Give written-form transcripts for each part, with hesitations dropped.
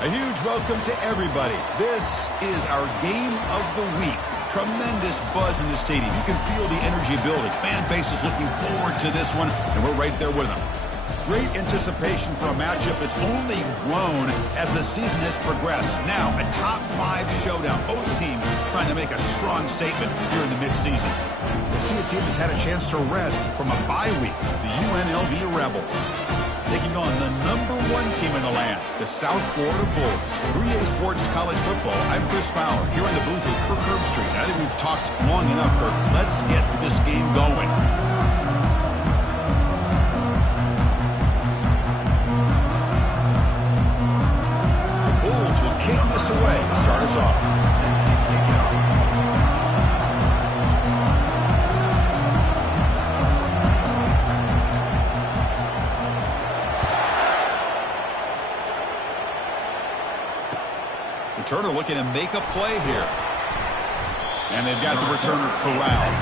A huge welcome to everybody. This is our game of the week. Tremendous buzz in the stadium. You can feel the energy building. Fan base is looking forward to this one, and we're right there with them. Great anticipation for a matchup that's only grown as the season has progressed. Now, a top 5 showdown. Both teams trying to make a strong statement here in the midseason. We'll see a team that's had a chance to rest from a bye week, the UNLV Rebels, taking on the #1 team in the land, the South Florida Bulls. 3A Sports College Football. I'm Chris Fowler, here on the booth with Kirk Herbstreit. I think we've talked long enough, Kirk. Let's get this game going. Kick this away to start us off. Returner looking to make a play here. And they've got the returner corralled.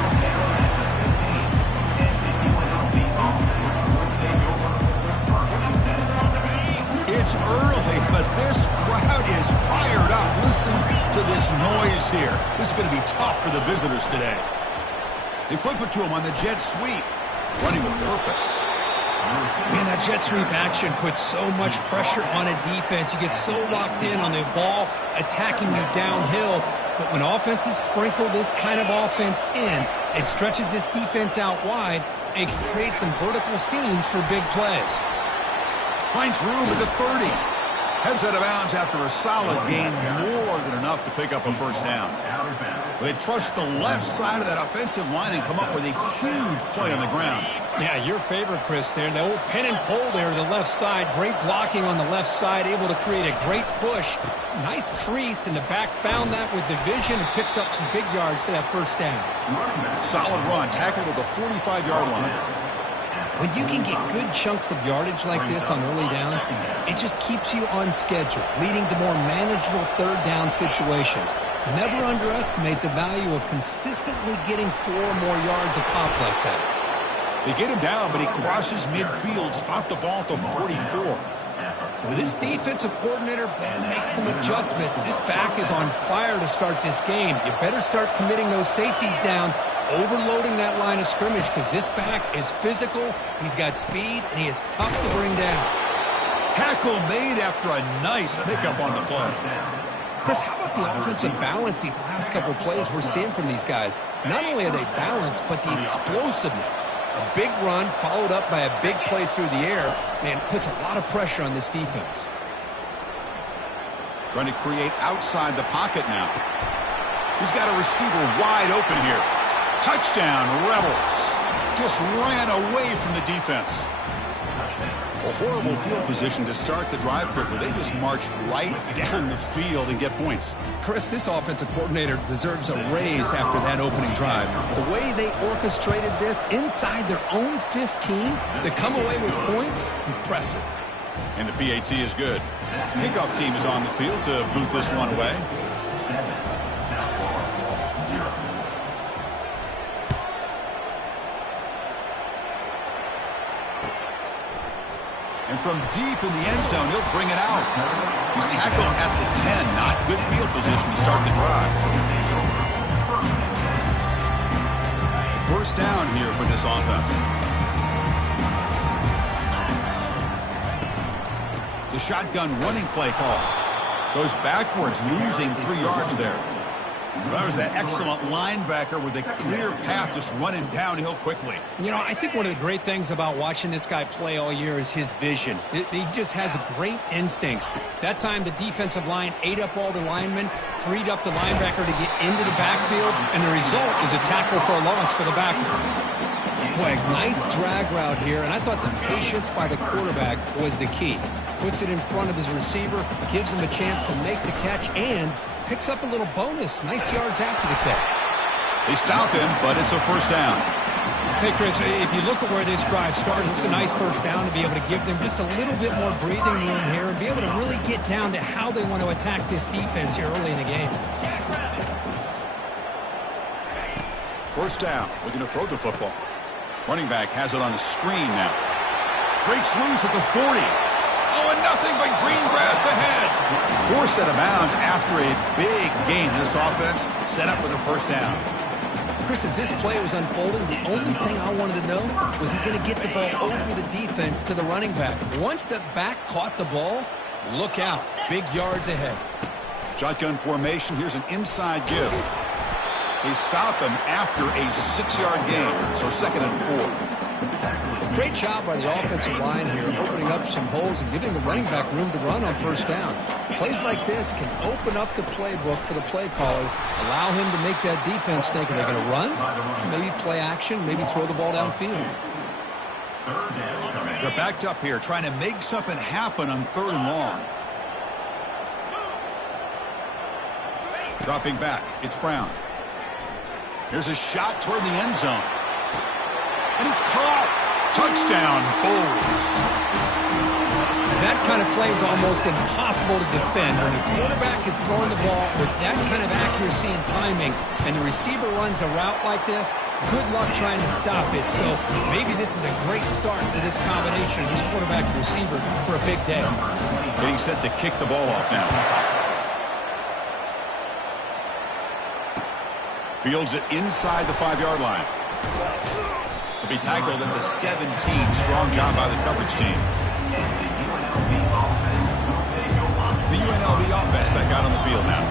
It's early, but this crowd is fired up. Listen to this noise here. This is going to be tough for the visitors today. They flip it to him on the jet sweep. Running with purpose. Man, that jet sweep action puts so much pressure on a defense. You get so locked in on the ball attacking you downhill. But when offenses sprinkle this kind of offense in, it stretches this defense out wide and can create some vertical seams for big plays. Finds room at the 30. Heads out of bounds after a solid gain, more than enough to pick up a first down. They trust the left side of that offensive line and come up with a huge play on the ground. Yeah, your favorite, Chris, there. The old pin and pull there to the left side. Great blocking on the left side, able to create a great push. Nice crease, and the back found that with the vision and picks up some big yards for that first down. Solid run, tackled at the 45-yard line. When you can get good chunks of yardage like this on early downs, it just keeps you on schedule, leading to more manageable third down situations. Never underestimate the value of consistently getting 4 more yards a pop like that. They get him down, but he crosses midfield, spot the ball at the 44. With this defensive coordinator, better make some adjustments. This back is on fire to start this game. You better start committing those safeties down, overloading that line of scrimmage, because this back is physical, he's got speed, and he is tough to bring down. Tackle made after a nice pickup on the play. Chris, how about the offensive balance these last couple plays we're seeing from these guys? Not only are they balanced, but the explosiveness. A big run followed up by a big play through the air, and puts a lot of pressure on this defense. Trying to create outside the pocket now. He's got a receiver wide open here. Touchdown, Rebels. Just ran away from the defense. A horrible field position to start the drive, but they just marched right down the field and get points. Chris, this offensive coordinator deserves a raise after that opening drive. The way they orchestrated this inside their own 15 to come away with points, impressive. And the PAT is good. Kickoff team is on the field to boot this one away. And from deep in the end zone, he'll bring it out. He's tackled at the 10. Not good field position to start the drive. First down here for this offense. The shotgun running play call. Goes backwards, losing 3 yards there. That was that excellent linebacker with a clear path just running downhill quickly. You know, I think one of the great things about watching this guy play all year is his vision. He just has great instincts. That time the defensive line ate up all the linemen, freed up the linebacker to get into the backfield, and the result is a tackle for a loss for the backer. Boy, nice drag route here, and I thought the patience by the quarterback was the key. Puts it in front of his receiver, gives him a chance to make the catch, and picks up a little bonus. Nice yards after the catch. They stop him, but it's a first down. Hey, Chris, if you look at where this drive started, it's a nice first down to be able to give them just a little bit more breathing room here and be able to really get down to how they want to attack this defense here early in the game. First down, looking to throw the football. Running back has it on the screen now. Breaks loose at the 40. Oh, and nothing but green grass ahead. Forced out of bounds after a big gain. This offense set up for the first down. Chris, as this play was unfolding, the only thing I wanted to know was he going to get the ball over the defense to the running back. Once the back caught the ball, look out. Big yards ahead. Shotgun formation. Here's an inside give. They stop him after a 6-yard gain. So 2nd and 4. Great job by the offensive line here, opening up some holes and giving the running back room to run on first down. Plays like this can open up the playbook for the play caller, allow him to make that defense think, are they going to run? Maybe play action, maybe throw the ball downfield. They're backed up here, trying to make something happen on 3rd and long. Dropping back, it's Brown. Here's a shot toward the end zone. And it's caught. Touchdown, Bulls. That kind of play is almost impossible to defend. When the quarterback is throwing the ball with that kind of accuracy and timing, and the receiver runs a route like this, good luck trying to stop it. So maybe this is a great start for this combination, this quarterback and receiver, for a big day. Getting set to kick the ball off now. Fields it inside the 5-yard line. He'll be tackled at the 17. Strong job by the coverage team. The UNLV offense back out on the field now.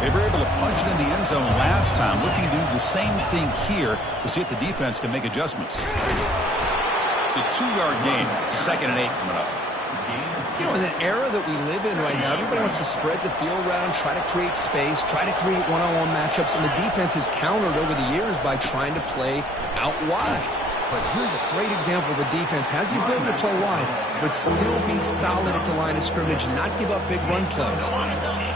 They were able to punch it in the end zone last time, looking to do the same thing here to see if the defense can make adjustments. It's a 2-yard gain. 2nd and 8 coming up. You know, in the era that we live in right now, everybody wants to spread the field around, try to create space, try to create one-on-one matchups, and the defense is countered over the years by trying to play out wide. But here's a great example. The defense has the ability to play wide, but still be solid at the line of scrimmage and not give up big run plays.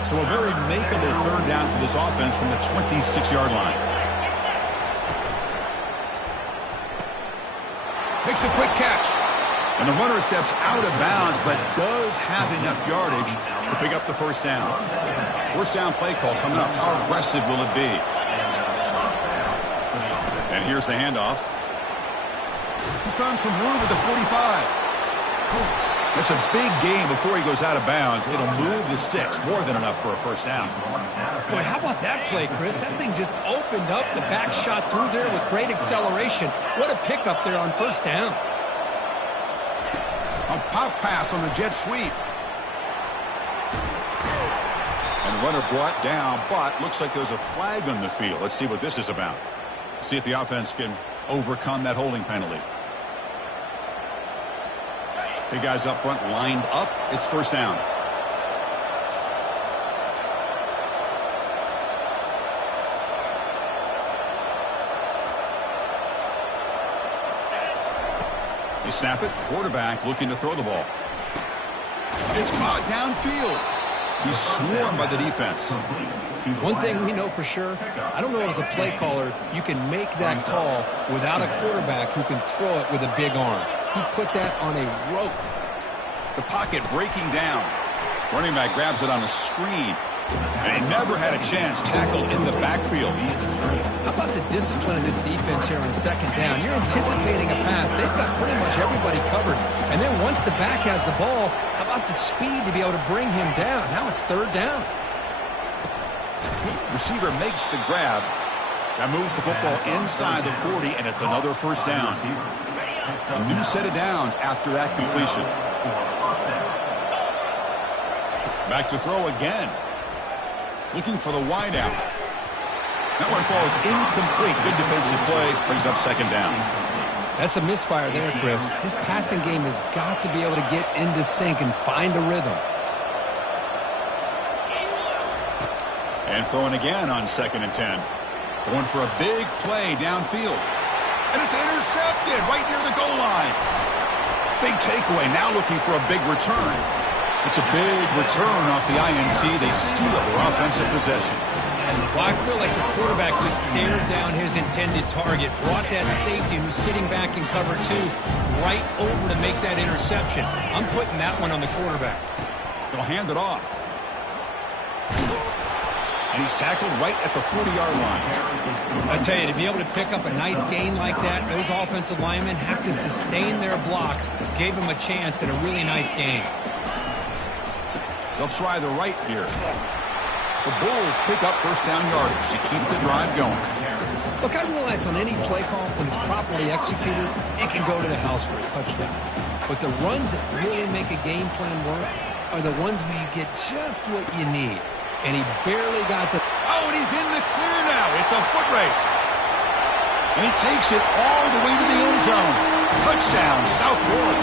So a very makeable 3rd down for this offense from the 26-yard line. Makes a quick catch. And the runner steps out of bounds, but does have enough yardage to pick up the first down. First down play call coming up. How aggressive will it be? And here's the handoff. He's found some room at the 45. That's a big gain before he goes out of bounds. It'll move the sticks. More than enough for a first down. Boy, how about that play, Chris? That thing just opened up. The back shot through there with great acceleration. What a pickup there on first down. A pop pass on the jet sweep. And the runner brought down, but looks like there's a flag on the field. Let's see what this is about. See if the offense can overcome that holding penalty. Big guys up front lined up. It's first down. They snap it. Quarterback looking to throw the ball. It's caught downfield. He's swarmed by the defense. One thing we know for sure, I don't know as a play caller, you can make that call without a quarterback who can throw it with a big arm. He put that on a rope. The pocket breaking down. Running back grabs it on a screen. And he never had a chance tackled in the backfield. How about the discipline of this defense here on second down? You're anticipating a pass. They've got pretty much everybody covered. And then once the back has the ball, how about the speed to be able to bring him down? Now it's third down. Receiver makes the grab. That moves the football inside the 40, and it's another first down. A new set of downs after that completion. Back to throw again. Looking for the wideout. That one falls incomplete. Good defensive play. Brings up second down. That's a misfire there, Chris. This passing game has got to be able to get into sync and find a rhythm. And throwing again on 2nd and 10. Going for a big play downfield. And it's intercepted right near the goal line. Big takeaway. Now looking for a big return. It's a big return off the INT. They steal their offensive possession. Well, I feel like the quarterback just stared down his intended target, brought that safety who's sitting back in cover 2 right over to make that interception. I'm putting that one on the quarterback. They'll hand it off. And he's tackled right at the 40-yard line. I tell you, to be able to pick up a nice gain like that, those offensive linemen have to sustain their blocks. Gave him a chance at a really nice gain. They'll try the right here. The Bulls pick up first down yardage to keep the drive going. Look, I realize on any play call, when it's properly executed, it can go to the house for a touchdown. But the runs that really make a game plan work are the ones where you get just what you need. And he barely got the... Oh, and he's in the clear now. It's a foot race. And he takes it all the way to the end zone. Touchdown, South Florida.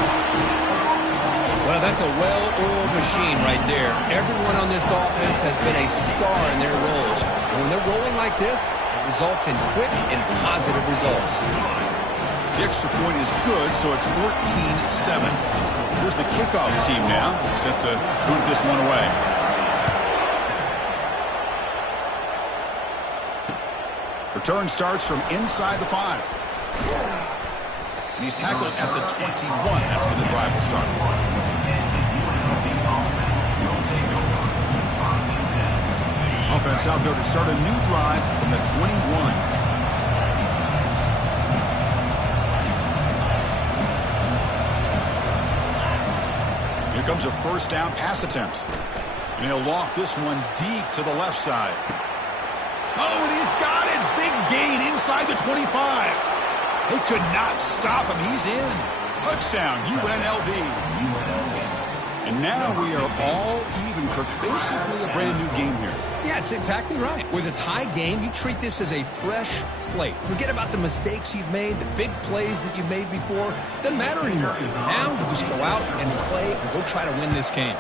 Well, that's a well-oiled machine right there. Everyone on this offense has been a star in their roles. And when they're rolling like this, it results in quick and positive results. The extra point is good, so it's 14-7. Here's the kickoff team now, set to boot this one away. Return starts from inside the 5. And he's tackled at the 21. That's where the drive will start. Offense out there to start a new drive from the 21. Here comes a first down pass attempt. And he'll loft this one deep to the left side. Oh, and he's got it. Big gain inside the 25. They could not stop him. He's in. Touchdown, UNLV. And now we are all even for basically a brand new game here. Yeah, it's exactly right. With a tie game, you treat this as a fresh slate. Forget about the mistakes you've made, the big plays that you've made before. Doesn't matter anymore. Now you just go out and play and go try to win this game.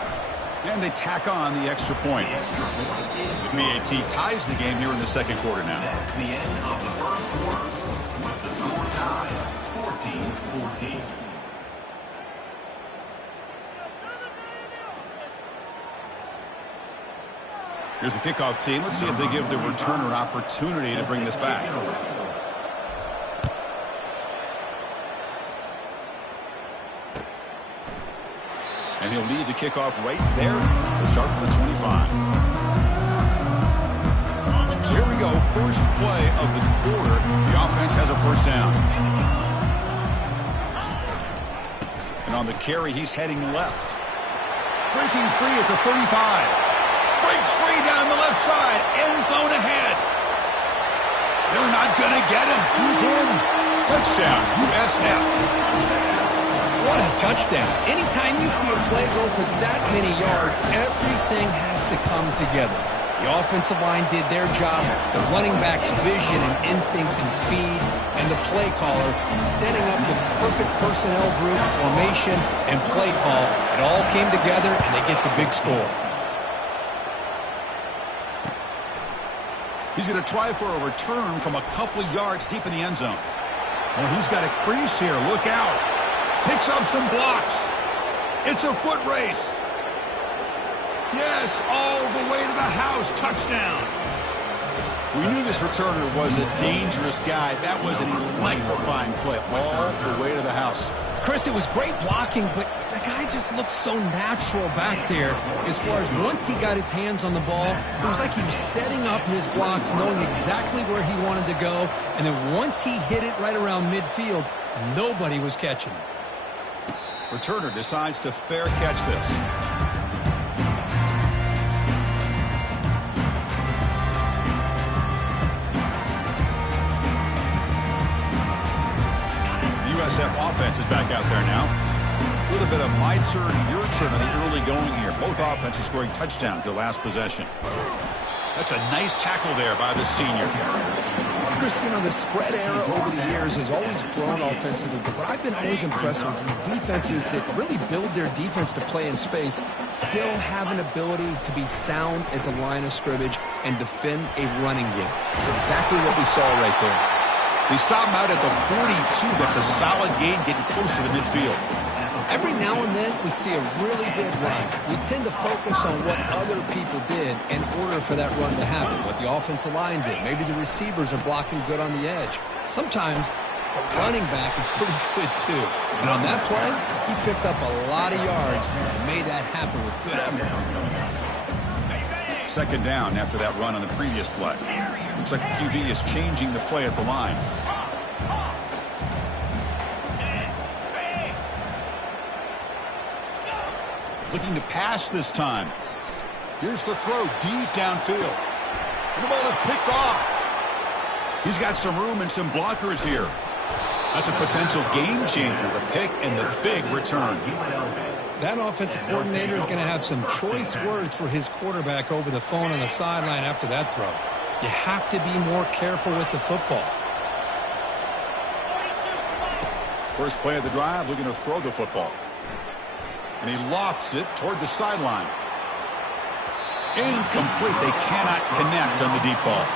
And they tack on the extra point. The MAT ties the game here in the second quarter now. That's the end of the first quarter with the score tied 14-14. Here's the kickoff team. Let's see if they give the returner an opportunity to bring this back. And he'll lead the kickoff right there to start with the 25. So here we go. First play of the quarter. The offense has a first down. And on the carry, he's heading left. Breaking free at the 35. Breaks free down the left side. End zone ahead. They're not going to get him. He's in. Touchdown, USF. What a touchdown. Anytime you see a play go for that many yards, everything has to come together. The offensive line did their job, the running back's vision and instincts and speed, and the play caller setting up the perfect personnel group, formation, and play call. It all came together, and they get the big score. He's going to try for a return from a couple of yards deep in the end zone. Well, he's got a crease here. Look out. Picks up some blocks. It's a foot race. Yes, all the way to the house. Touchdown. We knew this returner was a dangerous guy. That was an electrifying play all the way to the house. Chris, it was great blocking, but the guy just looked so natural back there as far as once he got his hands on the ball, it was like he was setting up his blocks, knowing exactly where he wanted to go, and then once he hit it right around midfield, nobody was catching him. Returner decides to fair catch this. The USF offense is back out there now. A little bit of my turn, your turn in the early going here. Both offenses scoring touchdowns their last possession. That's a nice tackle there by the senior. Chris, you know, the spread era over the years has always grown offensively, but I've been always impressed with defenses that really build their defense to play in space, still have an ability to be sound at the line of scrimmage and defend a running game. It's exactly what we saw right there. They stop him out at the 42. That's a solid gain, getting closer to midfield. Every now and then we see a really good run. We tend to focus on what other people did in order for that run to happen, what the offensive line did. Maybe the receivers are blocking good on the edge. Sometimes the running back is pretty good too. And on that play, he picked up a lot of yards and made that happen with good effort. second down after that run on the previous play. Looks like the QB is changing the play at the line. Looking to pass this time. Here's the throw deep downfield. And the ball is picked off. He's got some room and some blockers here. That's a potential game changer, the pick and the big return. That offensive coordinator is going to have some choice words for his quarterback over the phone on the sideline after that throw. You have to be more careful with the football. First play of the drive, looking to throw the football. And he lofts it toward the sideline. Incomplete. They cannot connect on the deep ball.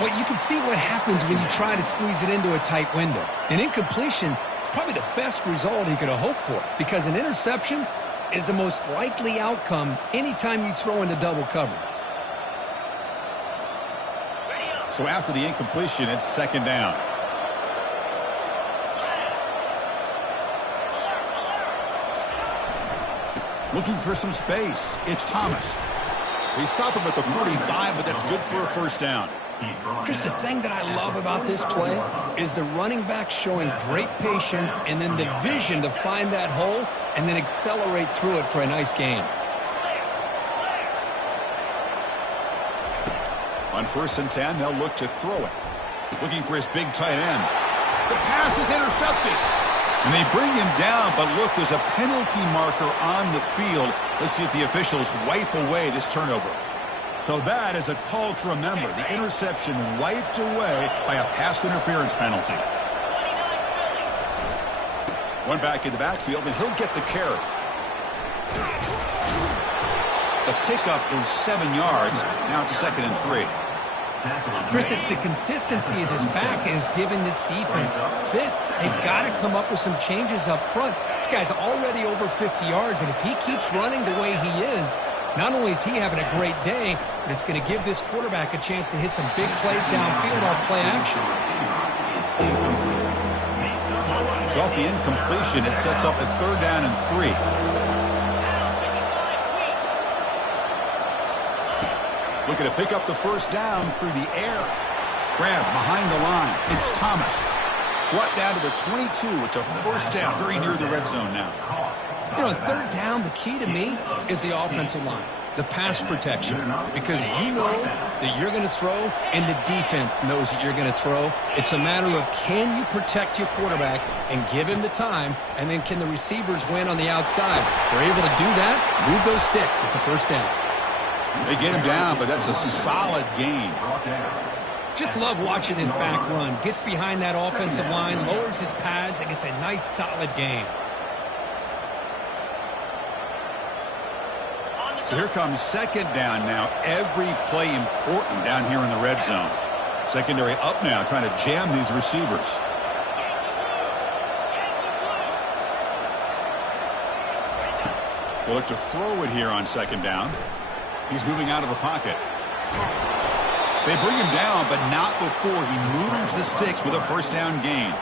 Well, you can see what happens when you try to squeeze it into a tight window. An incompletion is probably the best result he could have hoped for, because an interception is the most likely outcome anytime you throw into double coverage. So after the incompletion, it's second down. Looking for some space. It's Thomas. They stop him at the 45, but that's good for a first down. Chris, the thing that I love about this play is the running back showing great patience and then the vision to find that hole and then accelerate through it for a nice gain. On 1st and 10, they'll look to throw it. Looking for his big tight end. The pass is intercepted. And they bring him down, but look, there's a penalty marker on the field. Let's see if the officials wipe away this turnover. So that is a call to remember. The interception wiped away by a pass interference penalty. One back in the backfield, and he'll get the carry. The pickup is 7 yards. Now it's 2nd and 3. Chris, it's the consistency of this back is giving this defense fits. They've got to come up with some changes up front. This guy's already over 50 yards, and if he keeps running the way he is, not only is he having a great day, but it's going to give this quarterback a chance to hit some big plays downfield off play action. So off the incompletion, it sets up a 3rd down and 3. Looking to pick up the first down through the air. Grab behind the line. It's Thomas. Brought down to the 22. It's a first down, very near the red zone now. You know, on 3rd down, the key to me is the offensive line, the pass protection, because you know that you're going to throw and the defense knows that you're going to throw. It's a matter of can you protect your quarterback and give him the time, and then can the receivers win on the outside? If they're able to do that, move those sticks. It's a first down. They get him down, but that's a solid gain. Just love watching this back run. Gets behind that offensive line, lowers his pads, and gets a nice solid gain. So here comes 2nd down now. Every play important down here in the red zone. Secondary up now, trying to jam these receivers. They'll look to throw it here on 2nd down. He's moving out of the pocket. They bring him down, but not before he moves the sticks with a first down gain.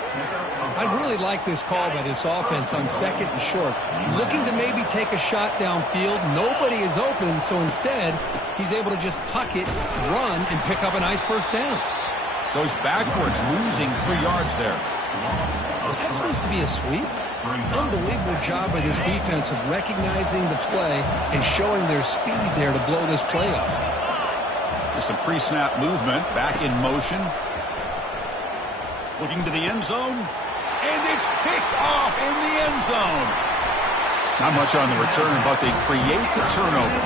I really like this call by this offense on 2nd and short. Looking to maybe take a shot downfield. Nobody is open, so instead, he's able to just tuck it, run, and pick up a nice first down. Goes backwards, losing 3 yards there. Was that supposed to be a sweep? Unbelievable job by this defense of recognizing the play and showing their speed there to blow this play up. There's some pre-snap movement, back in motion. Looking to the end zone. And it's picked off in the end zone. Not much on the return, but they create the turnover.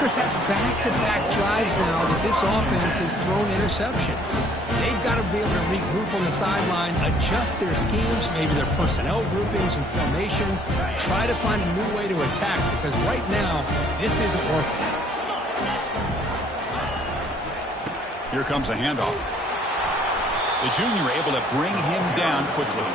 Chris, that's back-to-back drives now that this offense has thrown interceptions. They've got to be able to regroup on the sideline, adjust their schemes, maybe their personnel groupings and formations, try to find a new way to attack, because right now, this isn't working. Here comes a handoff. The junior able to bring him down quickly.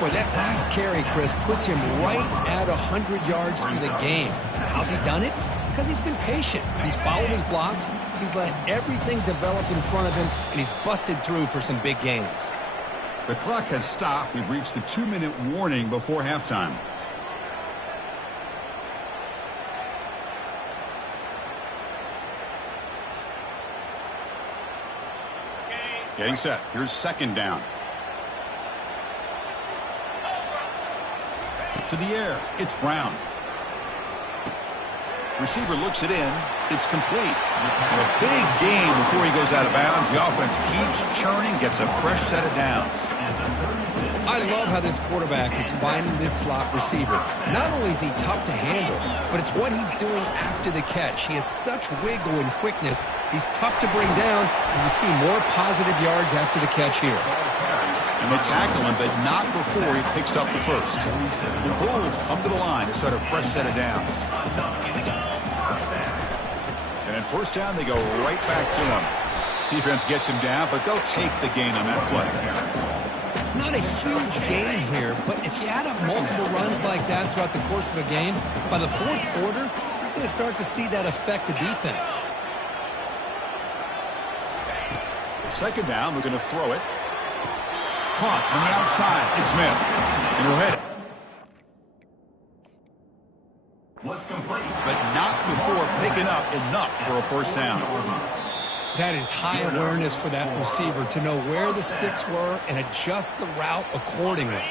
Boy, that last carry, Chris, puts him right at 100 yards through the game. How's he done it? Because he's been patient. He's followed his blocks. He's let everything develop in front of him, and he's busted through for some big gains. The clock has stopped. We've reached the 2-minute warning before halftime. Getting set. Here's second down. To the air. It's Brown. Receiver looks it in. It's complete. And a big gain before he goes out of bounds. The offense keeps churning, gets a fresh set of downs. I love how this quarterback is finding this slot receiver. Not only is he tough to handle, but it's what he's doing after the catch. He has such wiggle and quickness. He's tough to bring down, and you see more positive yards after the catch here. And they tackle him, but not before he picks up the first. The Bulls come to the line to start a fresh set of downs. And then first down, they go right back to him. Defense gets him down, but they'll take the gain on that play. It's not a huge gain here, but if you add up multiple runs like that throughout the course of a game, by the fourth quarter, you're going to start to see that affect the defense. Second down, we're going to throw it. Caught on the outside. It's Smith. And we'll hit it. Was complete. But not before picking up enough for a first down. That is high awareness for that receiver to know where the sticks were and adjust the route accordingly.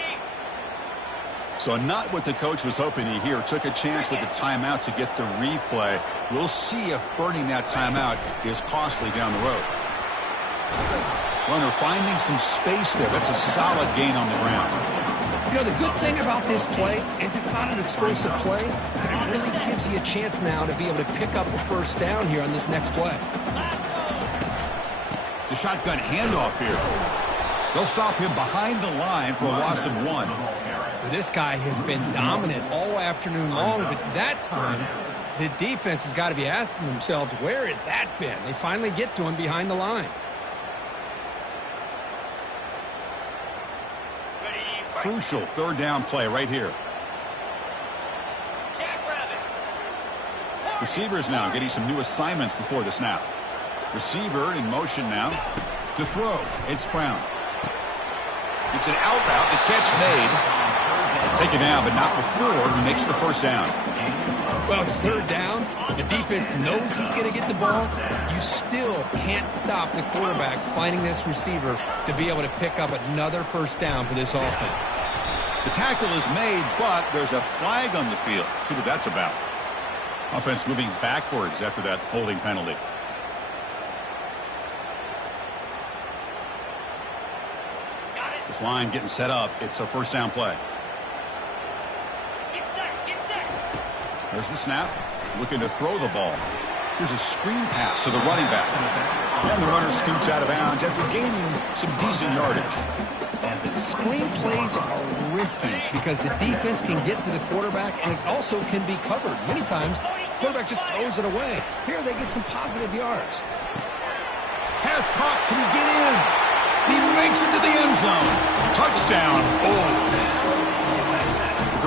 So not what the coach was hoping to hear. Took a chance with the timeout to get the replay. We'll see if burning that timeout is costly down the road. Runner finding some space there. That's a solid gain on the ground. You know, the good thing about this play is it's not an explosive play, but it really gives you a chance now to be able to pick up a first down here on this next play. The shotgun handoff here. They'll stop him behind the line for a loss of 1. Well, this guy has been dominant all afternoon long, but that time, the defense has got to be asking themselves, where has that been? They finally get to him behind the line. Crucial third down play right here. Receivers now getting some new assignments before the snap. Receiver in motion now to throw. It's Brown. It's an out route. The catch made. Taken down, but not before he makes the first down. Well, it's third down. The defense knows he's going to get the ball. You still can't stop the quarterback finding this receiver to be able to pick up another first down for this offense. The tackle is made, but there's a flag on the field. Let's see what that's about. Offense moving backwards after that holding penalty. This line getting set up. It's a first down play. There's the snap. Looking to throw the ball. Here's a screen pass to the running back. And the runner scoots out of bounds after gaining some decent yardage. Screen plays are risky because the defense can get to the quarterback and it also can be covered. Many times, the quarterback just throws it away. Here they get some positive yards. Pass caught. Can he get in? He makes it to the end zone. Touchdown, Bulls.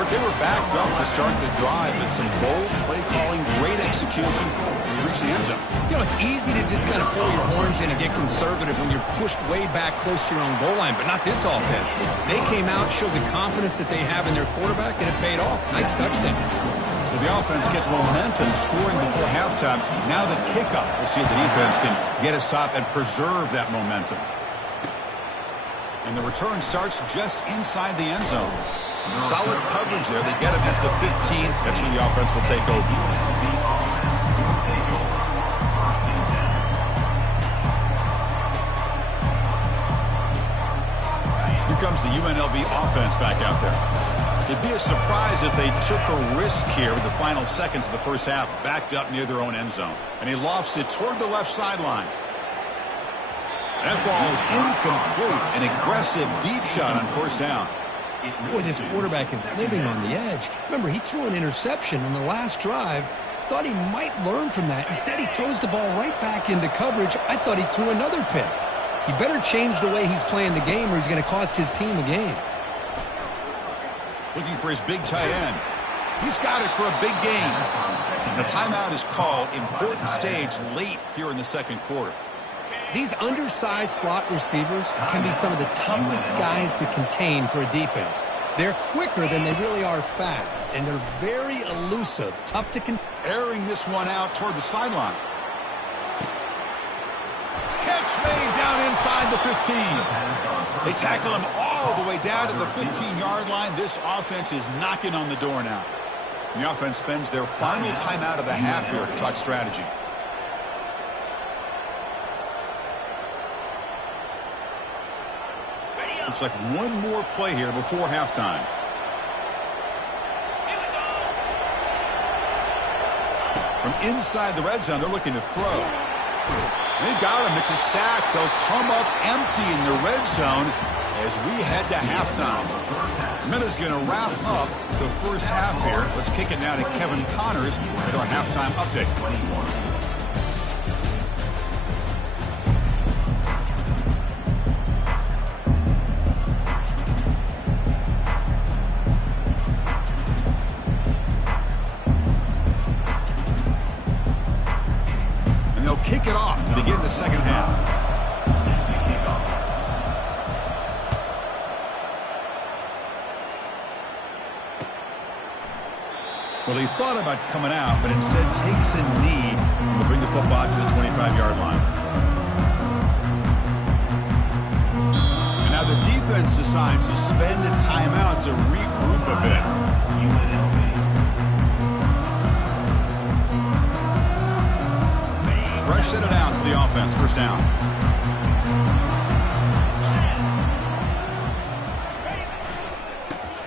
They were backed up to start the drive, but some bold play calling, great execution, and reach the end zone. You know, it's easy to just kind of pull your horns in and get conservative when you're pushed way back close to your own goal line, but not this offense. They came out, showed the confidence that they have in their quarterback, and it paid off. Nice touchdown. So the offense gets momentum, scoring before halftime. Now the kickoff. We'll see if the defense can get a stop and preserve that momentum. And the return starts just inside the end zone. Solid coverage there. They get him at the 15. That's when the offense will take over. Here comes the UNLV offense back out there. It'd be a surprise if they took a risk here with the final seconds of the first half, backed up near their own end zone. And he lofts it toward the left sideline. That ball is incomplete. An aggressive deep shot on first down. Boy, this quarterback is living on the edge. Remember, he threw an interception on the last drive. Thought he might learn from that. Instead, he throws the ball right back into coverage. I thought he threw another pick. He better change the way he's playing the game or he's going to cost his team a game. Looking for his big tight end. He's got it for a big gain. The timeout is called. Important stage late here in the second quarter. These undersized slot receivers can be some of the toughest guys to contain for a defense. They're quicker than they really are fast, and they're very elusive, tough to contain. Airing this one out toward the sideline. Catch made down inside the 15. They tackle him all the way down to the 15-yard line. This offense is knocking on the door now. The offense spends their final timeout of the half here to talk strategy. Looks like one more play here before halftime. From inside the red zone, they're looking to throw. They've got him. It's a sack. They'll come up empty in the red zone as we head to halftime. Minutes going to wrap up the first half here. Let's kick it now to Kevin Connors with our halftime update. Kick it off to begin the second half. Well, he thought about coming out, but instead takes a knee and will bring the football to the 25-yard line. And now the defense decides to spend a timeout to regroup a bit. Fresh set of downs for the offense. First down.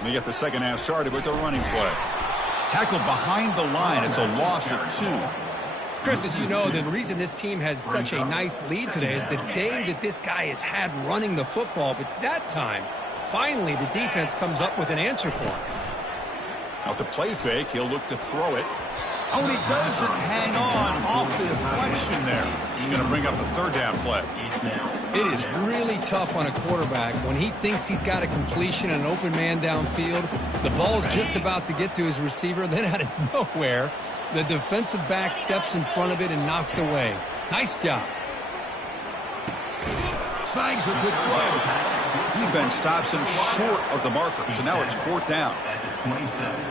They get the second half started with a running play. Tackled behind the line. It's a loss of 2. Chris, as you know, the reason this team has such a nice lead today is the day that this guy has had running the football. But that time, finally, the defense comes up with an answer for him. Now, with the play fake, he'll look to throw it. Oh, and he doesn't hang on off the deflection there. He's going to bring up a third down play. It is really tough on a quarterback when he thinks he's got a completion and an open man downfield. The ball's just about to get to his receiver. Then out of nowhere, the defensive back steps in front of it and knocks away. Nice job. Snags a good throw. Defense stops him short of the marker. So now it's fourth down.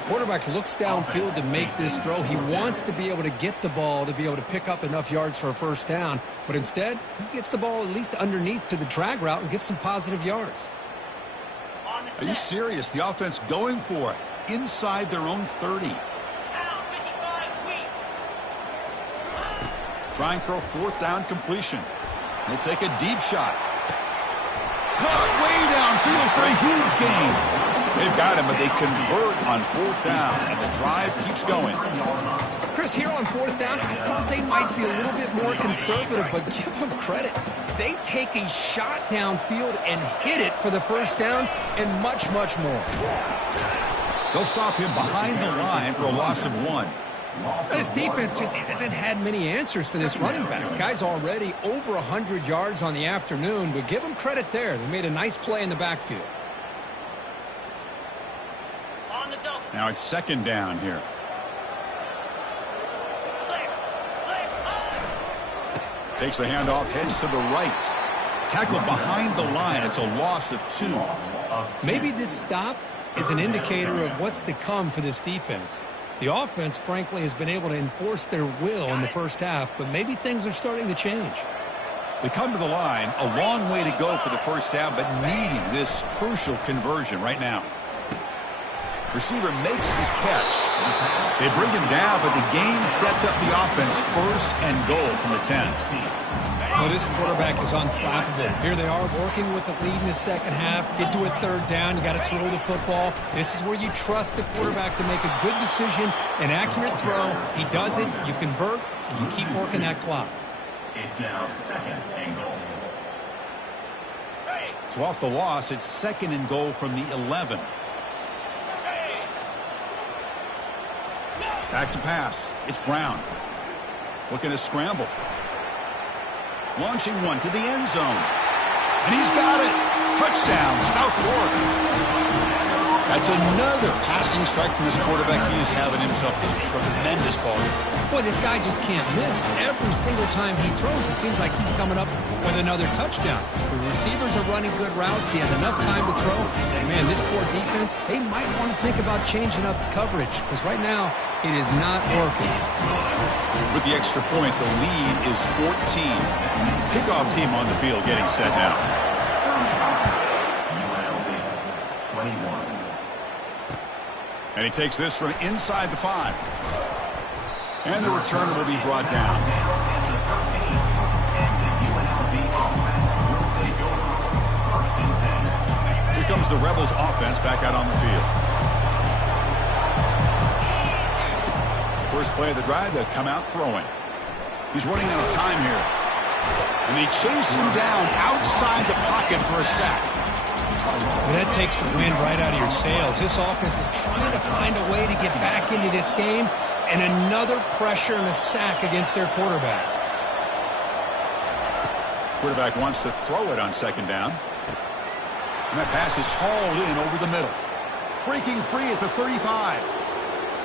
Quarterback looks downfield to make this throw. He wants to be able to get the ball to be able to pick up enough yards for a first down. But instead, he gets the ball at least underneath to the drag route and gets some positive yards. Are you serious? The offense going for it inside their own 30. Trying for a fourth down completion. He'll take a deep shot. Caught way downfield for a huge gain. They've got him, but they convert on fourth down, and the drive keeps going. Chris, here on fourth down, I thought they might be a little bit more conservative, but give them credit. They take a shot downfield and hit it for the first down and much, much more. They'll stop him behind the line for a loss of 1. But his defense just hasn't had many answers for this running back. The guy's already over 100 yards on the afternoon, but give him credit there. They made a nice play in the backfield. Now it's second down here. Takes the handoff, heads to the right. Tackled behind the line. It's a loss of 2. Maybe this stop is an indicator of what's to come for this defense. The offense, frankly, has been able to enforce their will in the first half, but maybe things are starting to change. They come to the line, a long way to go for the first down, but needing this crucial conversion right now. Receiver makes the catch. They bring him down, but the game sets up the offense first and goal from the 10. Well, this quarterback is unflappable. Here they are working with the lead in the second half. Get to a third down. You got to throw the football. This is where you trust the quarterback to make a good decision, an accurate throw. He does it, you convert, and you keep working that clock. It's now second and goal. So off the loss, it's second and goal from the 11. Back to pass. It's Brown. Looking to scramble. Launching one to the end zone. And he's got it. Touchdown, South Florida. That's another passing strike from this quarterback. He is having himself a tremendous ball game. Boy, this guy just can't miss. Every single time he throws, it seems like he's coming up with another touchdown. receivers are running good routes. He has enough time to throw. And, man, this poor defense, they might want to think about changing up coverage because right now it is not working. With the extra point, the lead is 14. Kickoff team on the field getting set now. And he takes this from inside the 5. And the returner will be brought down. Here comes the Rebels offense back out on the field. First play of the drive, they'll come out throwing. He's running out of time here. And they chase him down outside the pocket for a sack. That takes the wind right out of your sails. This offense is trying to find a way to get back into this game, and another pressure and a sack against their quarterback. Quarterback wants to throw it on second down. And that pass is hauled in over the middle. Breaking free at the 35.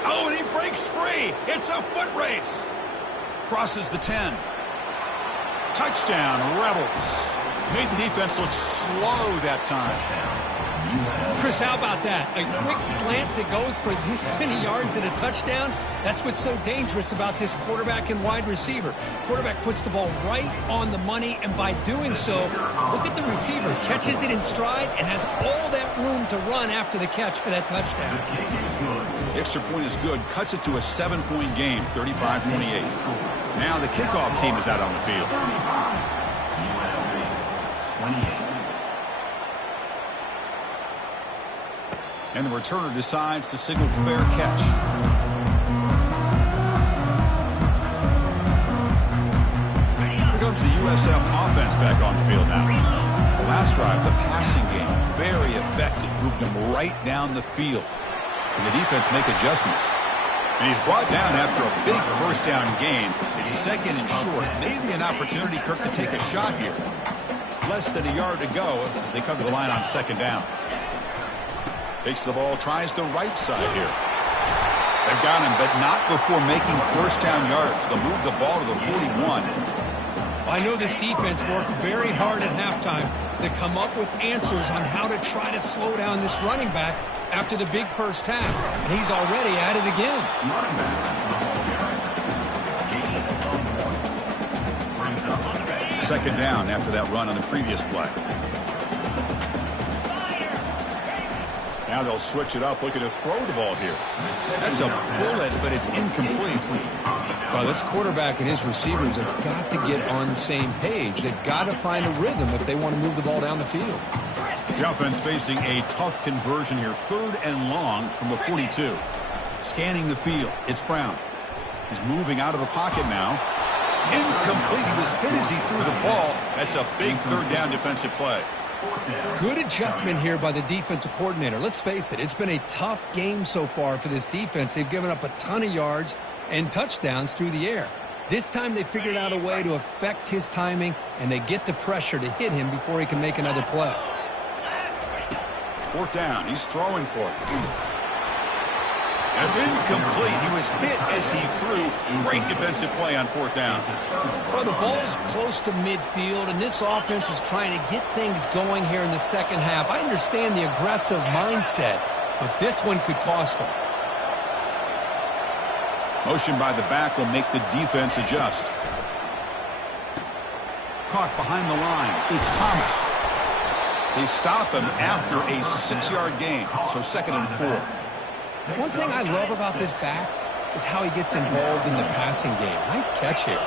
Oh, and he breaks free. It's a foot race. Crosses the 10. Touchdown, Rebels. Made the defense look slow that time. Chris, how about that? A quick slant that goes for this many yards and a touchdown? That's what's so dangerous about this quarterback and wide receiver. Quarterback puts the ball right on the money, and by doing so, look at the receiver. Catches it in stride and has all that room to run after the catch for that touchdown. The extra point is good. Cuts it to a 7-point game, 35-28. Now the kickoff team is out on the field. And the returner decides to signal fair catch. Here comes the USF offense back on the field now. The last drive, the passing game, very effective. Moved them right down the field. And the defense make adjustments. And he's brought down after a big first down gain. It's second and short. Maybe an opportunity, Kirk, to take a shot here. Less than a yard to go as they come to the line on second down. Takes the ball, tries the right side here. They've got him, but not before making first down yards. They'll move the ball to the 41. I know this defense worked very hard at halftime to come up with answers on how to try to slow down this running back after the big first half. And he's already at it again. Second down after that run on the previous play. Now they'll switch it up, looking to throw the ball here. That's a bullet, but it's incomplete. Well, this quarterback and his receivers have got to get on the same page. They've got to find a rhythm if they want to move the ball down the field. The offense facing a tough conversion here. 3rd and long from the 42. Scanning the field. It's Brown. He's moving out of the pocket now. Incomplete. He was hit as he threw the ball. That's a big 3rd down defensive play. Good adjustment here by the defensive coordinator. Let's face it, it's been a tough game so far for this defense. They've given up a ton of yards and touchdowns through the air. This time they figured out a way to affect his timing, and they get the pressure to hit him before he can make another play. 4th down. He's throwing for it. That's incomplete. He was hit as he threw. Great defensive play on 4th down. Well, the ball's close to midfield, and this offense is trying to get things going here in the second half. I understand the aggressive mindset, but this one could cost them. Motion by the back will make the defense adjust. Caught behind the line. It's Thomas. They stop him after a 6-yard gain, so 2nd and 4. One thing I love about this back is how he gets involved in the passing game. Nice catch here.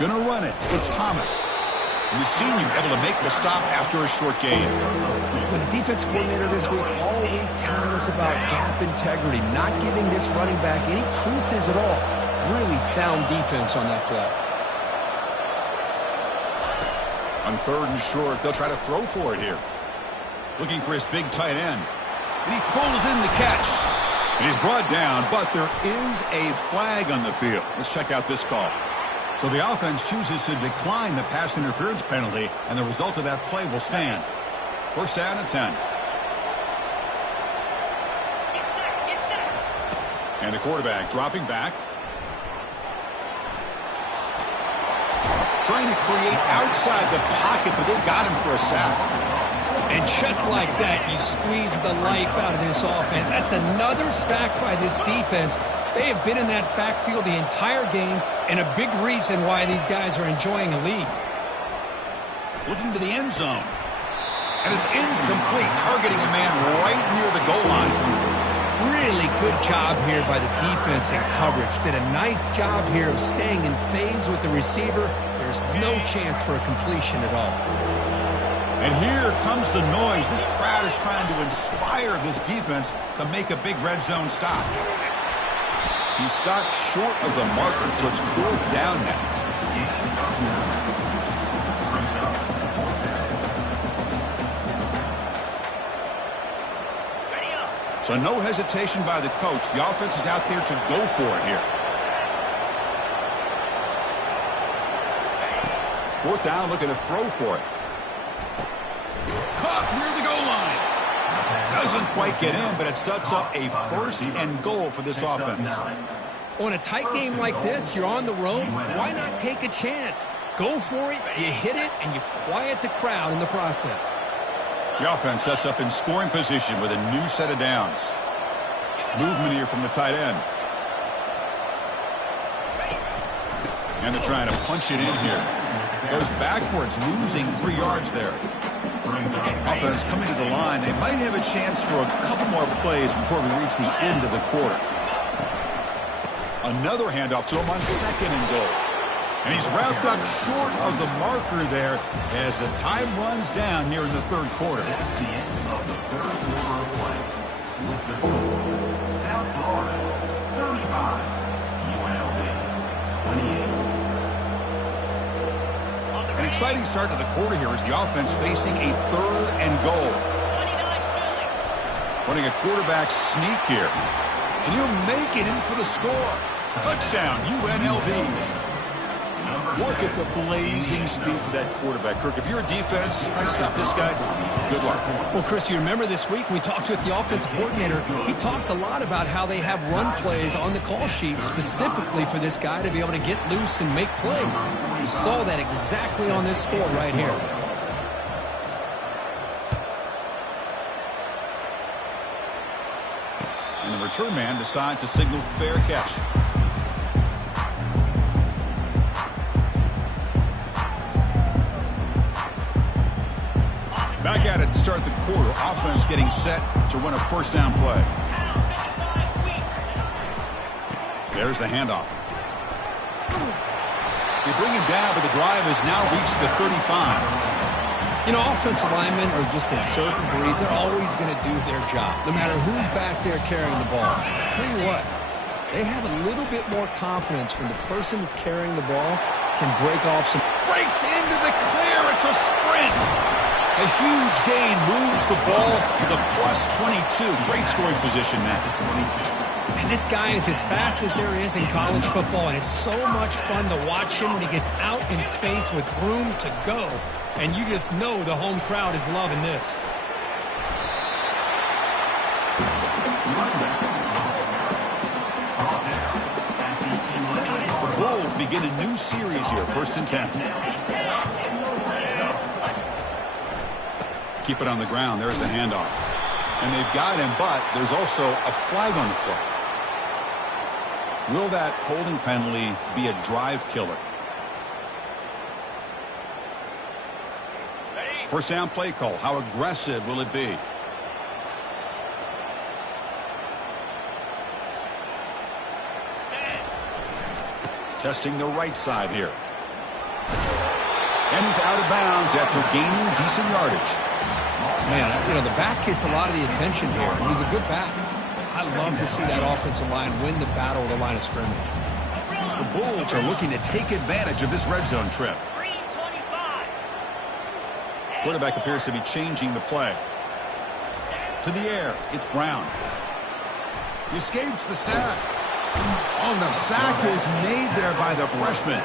Gonna run it. It's Thomas. And the senior able to make the stop after a short gain. With the defense coordinator this week all week telling us about gap integrity, not giving this running back any creases at all. Really sound defense on that play. On 3rd and short, they'll try to throw for it here. Looking for his big tight end. And he pulls in the catch. And he's brought down, but there is a flag on the field. Let's check out this call. So the offense chooses to decline the pass interference penalty, and the result of that play will stand. 1st down and 10. And the quarterback dropping back. Trying to create outside the pocket, but they got him for a sack. And just like that, you squeeze the life out of this offense. That's another sack by this defense. They have been in that backfield the entire game, and a big reason why these guys are enjoying a lead. Looking to the end zone. And it's incomplete, targeting a man right near the goal line. Really good job here by the defense in coverage. Did a nice job here of staying in phase with the receiver. There's no chance for a completion at all. And here comes the noise. This crowd is trying to inspire this defense to make a big red zone stop. He stopped short of the marker, so it's 4th down now. So no hesitation by the coach. The offense is out there to go for it here. 4th down, looking to throw for it. Caught near the goal line. Doesn't quite get in, but it sets up a 1st and goal for this offense. On a tight game like this, you're on the road. Why not take a chance? Go for it, you hit it, and you quiet the crowd in the process. The offense sets up in scoring position with a new set of downs. Movement here from the tight end. And they're trying to punch it in here. Goes backwards, losing 3 yards there. Offense coming to the line. They might have a chance for a couple more plays before we reach the end of the quarter. Another handoff to him on 2nd and goal. And he's wrapped up short of the marker there as the time runs down near the 3rd quarter. That's the end of the 3rd quarter of play. With the score, South Florida 35, UNLV 28. An exciting start to the quarter here as the offense facing a 3rd and goal. Running a quarterback sneak here. And he'll make it in for the score. Touchdown, UNLV. Look at the blazing speed for that quarterback. Kirk, if you're a defense, trying to stop this guy, good luck. Well, Chris, you remember this week we talked with the offensive coordinator. He talked a lot about how they have run plays on the call sheet specifically for this guy to be able to get loose and make plays. You saw that exactly on this score right here. And the return man decides to signal fair catch. Back at it to start the quarter. Offense getting set to run a 1st down play. There's the handoff. They bring him down, but the drive has now reached the 35. You know, offensive linemen are just a certain breed. They're always going to do their job, no matter who's back there carrying the ball. I'll tell you what, they have a little bit more confidence when the person that's carrying the ball can break off some. Breaks into the clear. It's a sprint. A huge gain moves the ball to the plus 22. Great scoring position now. And this guy is as fast as there is in college football, and it's so much fun to watch him when he gets out in space with room to go. And you just know the home crowd is loving this. The Bulls begin a new series here. 1st and 10. Keep it on the ground. There's the handoff. And they've got him, but there's also a flag on the play. Will that holding penalty be a drive killer? 1st down play call. How aggressive will it be? Testing the right side here. And he's out of bounds after gaining decent yardage. Man, you know, the back gets a lot of the attention here. He's a good back. I love to see that offensive line win the battle at the line of scrimmage. The Bulls are looking to take advantage of this red zone trip. Quarterback appears to be changing the play. To the air, it's Brown. He escapes the sack. Oh, the sack is made there by the freshman.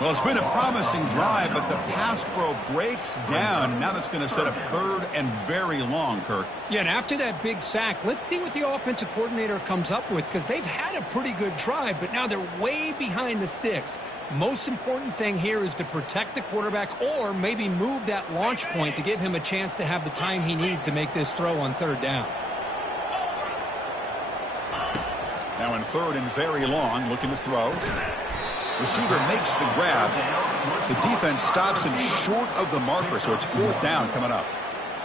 Well, it's been a promising drive, but the pass pro breaks down, and now that's going to set up third and very long, Kirk. Yeah, and after that big sack, let's see what the offensive coordinator comes up with, because they've had a pretty good drive, but now they're way behind the sticks. Most important thing here is to protect the quarterback or maybe move that launch point to give him a chance to have the time he needs to make this throw on third down. Now in third and very long, looking to throw. Receiver makes the grab. The defense stops him short of the marker, so it's fourth down coming up.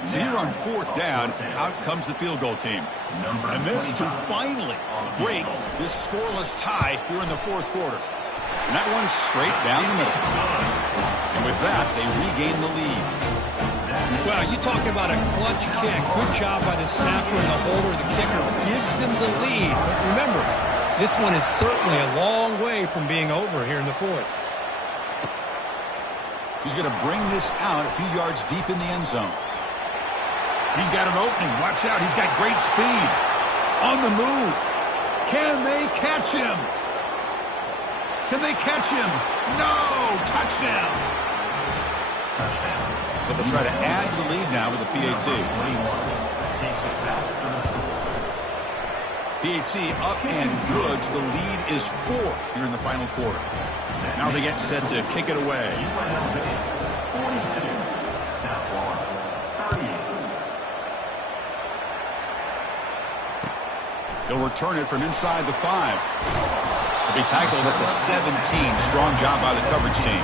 So here on fourth down, out comes the field goal team. And this to finally break this scoreless tie here in the fourth quarter. And that one's straight down the middle. And with that, they regain the lead. Well, you talking about a clutch kick. Good job by the snapper and the holder. The kicker gives them the lead. But remember, this one is certainly a long way from being over here in the fourth. He's going to bring this out a few yards deep in the end zone. He's got an opening. Watch out. He's got great speed. On the move. Can they catch him? Can they catch him? No! Touchdown! But they'll try to add to the lead now with a PAT. PAT up and good. So the lead is 4 here in the final quarter. Now they get set to kick it away. He'll return it from inside the 5. He'll be tackled at the 17. Strong job by the coverage team.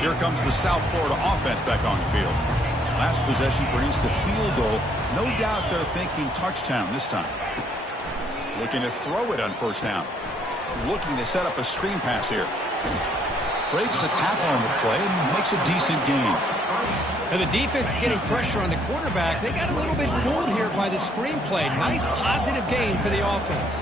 Here comes the South Florida offense back on the field. Last possession produced a field goal. No doubt they're thinking touchdown this time. Looking to throw it on first down. Looking to set up a screen pass here. Breaks a tackle on the play and makes a decent gain. And the defense is getting pressure on the quarterback. They got a little bit fooled here by the screen play. Nice positive gain for the offense.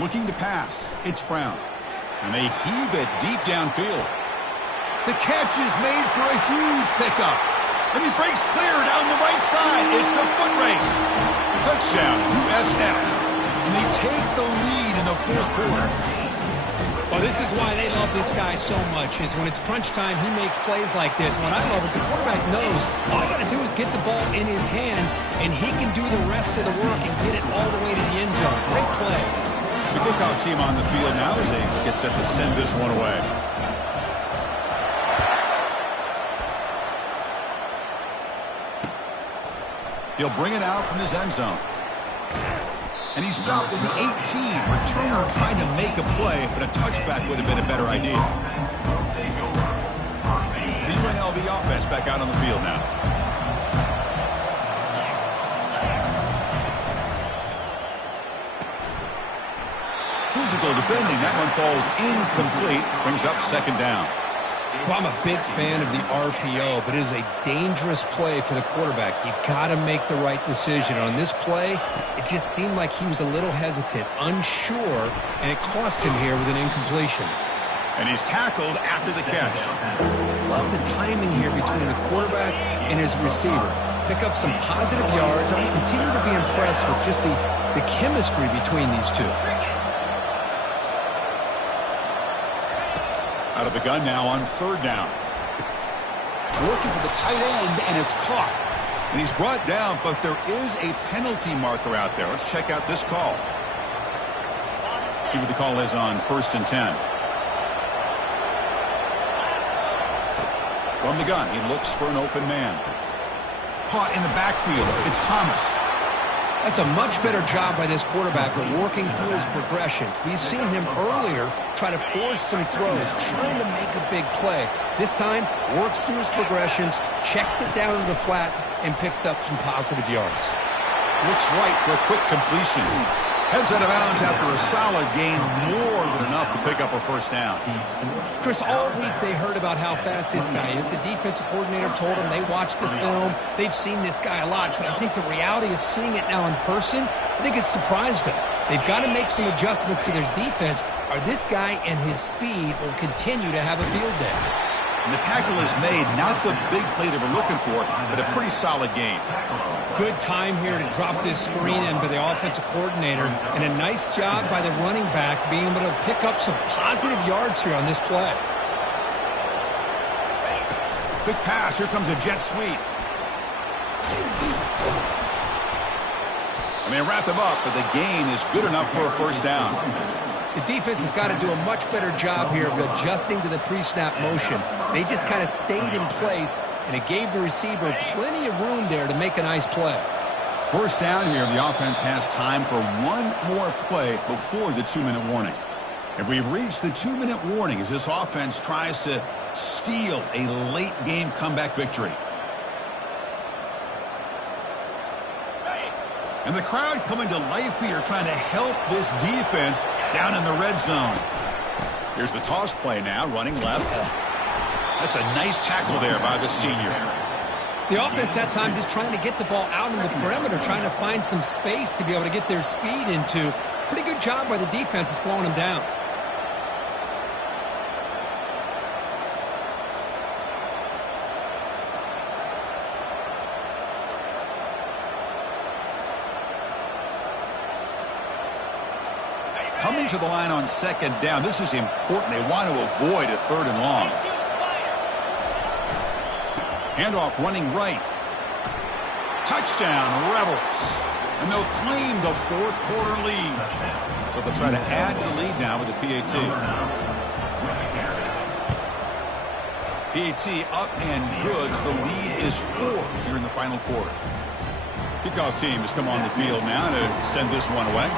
Looking to pass. It's Brown. And they heave it deep downfield. The catch is made for a huge pickup. And he breaks clear down the right side. It's a foot race. Touchdown, USF. And they take the lead in the fourth quarter. Well, this is why they love this guy so much, is when it's crunch time, he makes plays like this. What I love is the quarterback knows all I got to do is get the ball in his hands, and he can do the rest of the work and get it all the way to the end zone. Great play. The kickoff team on the field now as they get set to send this one away. He'll bring it out from his end zone. And he's stopped at the 18. Returner trying to make a play, but a touchback would have been a better idea. The UNLV offense back out on the field now. Physical defending. That one falls incomplete. Brings up second down. Well, I'm a big fan of the RPO, but it is a dangerous play for the quarterback. You got to make the right decision. On this play, it just seemed like he was a little hesitant, unsure, and it cost him here with an incompletion. And he's tackled after the catch. Love the timing here between the quarterback and his receiver. Pick up some positive yards, and I continue to be impressed with just the chemistry between these two. Out of the gun now on third down. Looking for the tight end, and it's caught. And he's brought down, but there is a penalty marker out there. Let's check out this call. See what the call is on 1st and 10. From the gun, he looks for an open man. Caught in the backfield. It's Thomas. That's a much better job by this quarterback of working through his progressions. We've seen him earlier try to force some throws, trying to make a big play. This time, works through his progressions, checks it down into the flat, and picks up some positive yards. Looks right for a quick completion. Heads out of bounds after a solid gain, more than enough to pick up a first down. Chris, all week they heard about how fast this guy is. The defensive coordinator told them they watched the film. They've seen this guy a lot, but I think the reality of seeing it now in person, I think it's surprised them. They've got to make some adjustments to their defense, or this guy and his speed will continue to have a field day. And the tackle is made, not the big play they were looking for, but a pretty solid gain. Good time here to drop this screen in by the offensive coordinator, and a nice job by the running back being able to pick up some positive yards here on this play. Quick pass. Here comes a jet sweep. I mean, wrap him up, but the gain is good enough for a first down. The defense has got to do a much better job here of adjusting to the pre-snap motion. They just kind of stayed in place, and it gave the receiver plenty of room there to make a nice play. First down here, the offense has time for one more play before the 2-minute warning. And we've reached the 2-minute warning as this offense tries to steal a late-game comeback victory. And the crowd coming to life here trying to help this defense down in the red zone. Here's the toss play now, running left. That's a nice tackle there by the senior. The offense that time just trying to get the ball out in the perimeter, trying to find some space to be able to get their speed into. Pretty good job by the defense of slowing them down. Coming to the line on second down. This is important. They want to avoid a 3rd and long. Handoff running right. Touchdown, Rebels. And they'll claim the 4th quarter lead. But they'll try to add to the lead now with the PAT. PAT up and good. So the lead is 4 here in the final quarter. Kickoff team has come on the field now to send this one away.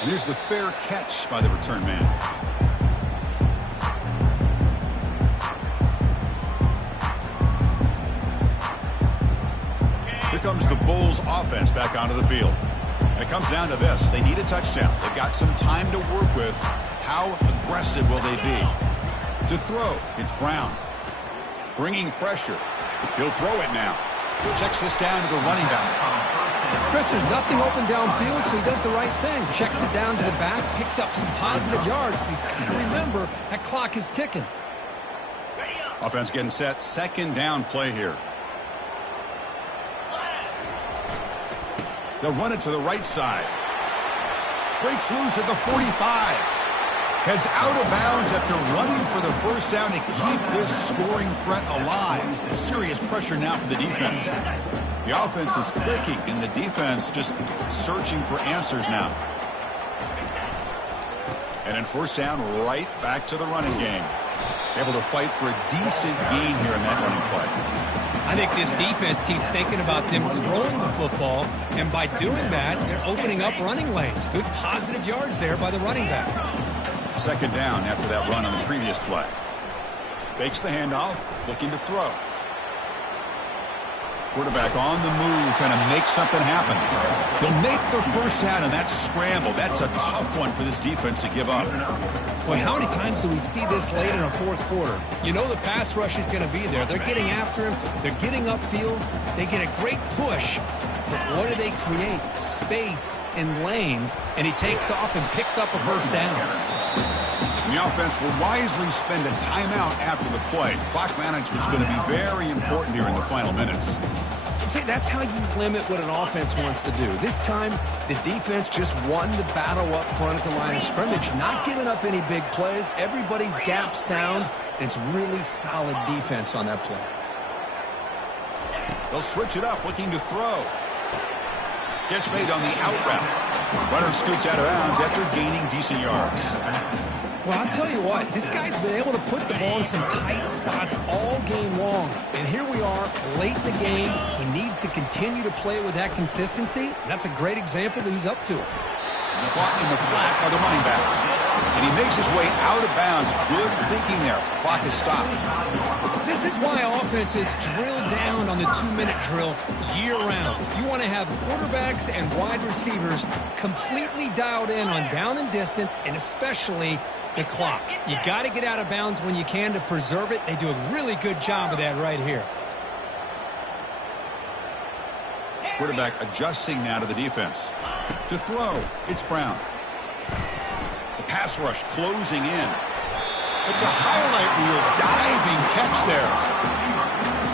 And here's the fair catch by the return man. Here comes the Bulls offense back onto the field. And it comes down to this. They need a touchdown. They've got some time to work with. How aggressive will they be? To throw, it's Brown. Bringing pressure. He'll throw it now. Checks this down to the running back. Chris, there's nothing open downfield, so he does the right thing. Checks it down to the back, picks up some positive yards, but he's got to remember that clock is ticking. Offense getting set. Second down play here. They'll run it to the right side. Breaks loose at the 45. Heads out of bounds after running for the first down to keep this scoring threat alive. Serious pressure now for the defense. The offense is clicking, and the defense just searching for answers now. And then first down, right back to the running game. Able to fight for a decent gain here in that running play. I think this defense keeps thinking about them throwing the football, and by doing that, they're opening up running lanes. Good positive yards there by the running back. Second down after that run on the previous play. Fakes the handoff, looking to throw. Quarterback on the move, trying to make something happen. He'll make the first down, and that scramble. That's a tough one for this defense to give up. Boy, how many times do we see this late in a 4th quarter? You know the pass rush is going to be there. They're getting after him. They're getting upfield. They get a great push. But what do they create? Space and lanes, and he takes off and picks up a first down. And the offense will wisely spend a timeout after the play. Clock management is going to be very important here in the final minutes. See, that's how you limit what an offense wants to do. This time, the defense just won the battle up front at the line of scrimmage, not giving up any big plays. Everybody's gap sound, and it's really solid defense on that play. They'll switch it up, looking to throw. Catch made on the out route. Runner scoots out of bounds after gaining decent yards. Well, I'll tell you what, this guy's been able to put the ball in some tight spots all game long. And here we are, late in the game. He needs to continue to play with that consistency. That's a great example that he's up to it. Caught in the flat by the running back. And he makes his way out of bounds. Good thinking there. Clock is stopped. This is why offenses drill down on the 2-minute drill year-round. You want to have quarterbacks and wide receivers completely dialed in on down and distance, and especially the clock. You got to get out of bounds when you can to preserve it. They do a really good job of that right here. Quarterback adjusting now to the defense. To throw, it's Brown. Pass rush closing in. It's a highlight reel diving catch there.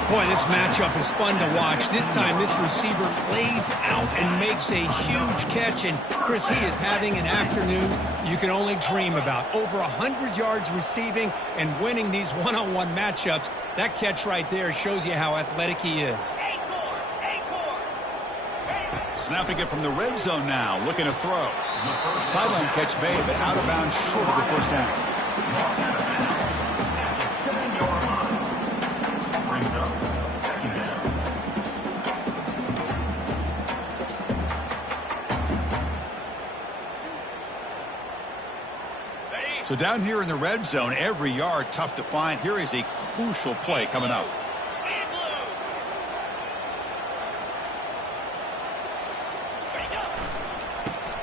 Boy, this matchup is fun to watch. This time, this receiver lays out and makes a huge catch. And, Chris, he is having an afternoon you can only dream about. Over 100 yards receiving and winning these one-on-one matchups. That catch right there shows you how athletic he is. Snapping it from the red zone now. Looking to throw. Sideline catch made, but out of bounds short of the first down. So down here in the red zone, every yard tough to find. Here is a crucial play coming up.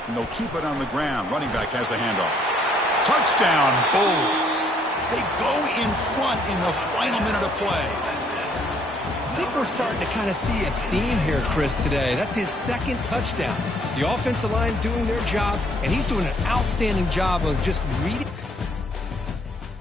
And they'll keep it on the ground. Running back has the handoff. Touchdown, Bulls. They go in front in the final minute of play. I think we're starting to kind of see a theme here, Chris, today. That's his second touchdown. The offensive line doing their job, and he's doing an outstanding job of just reading.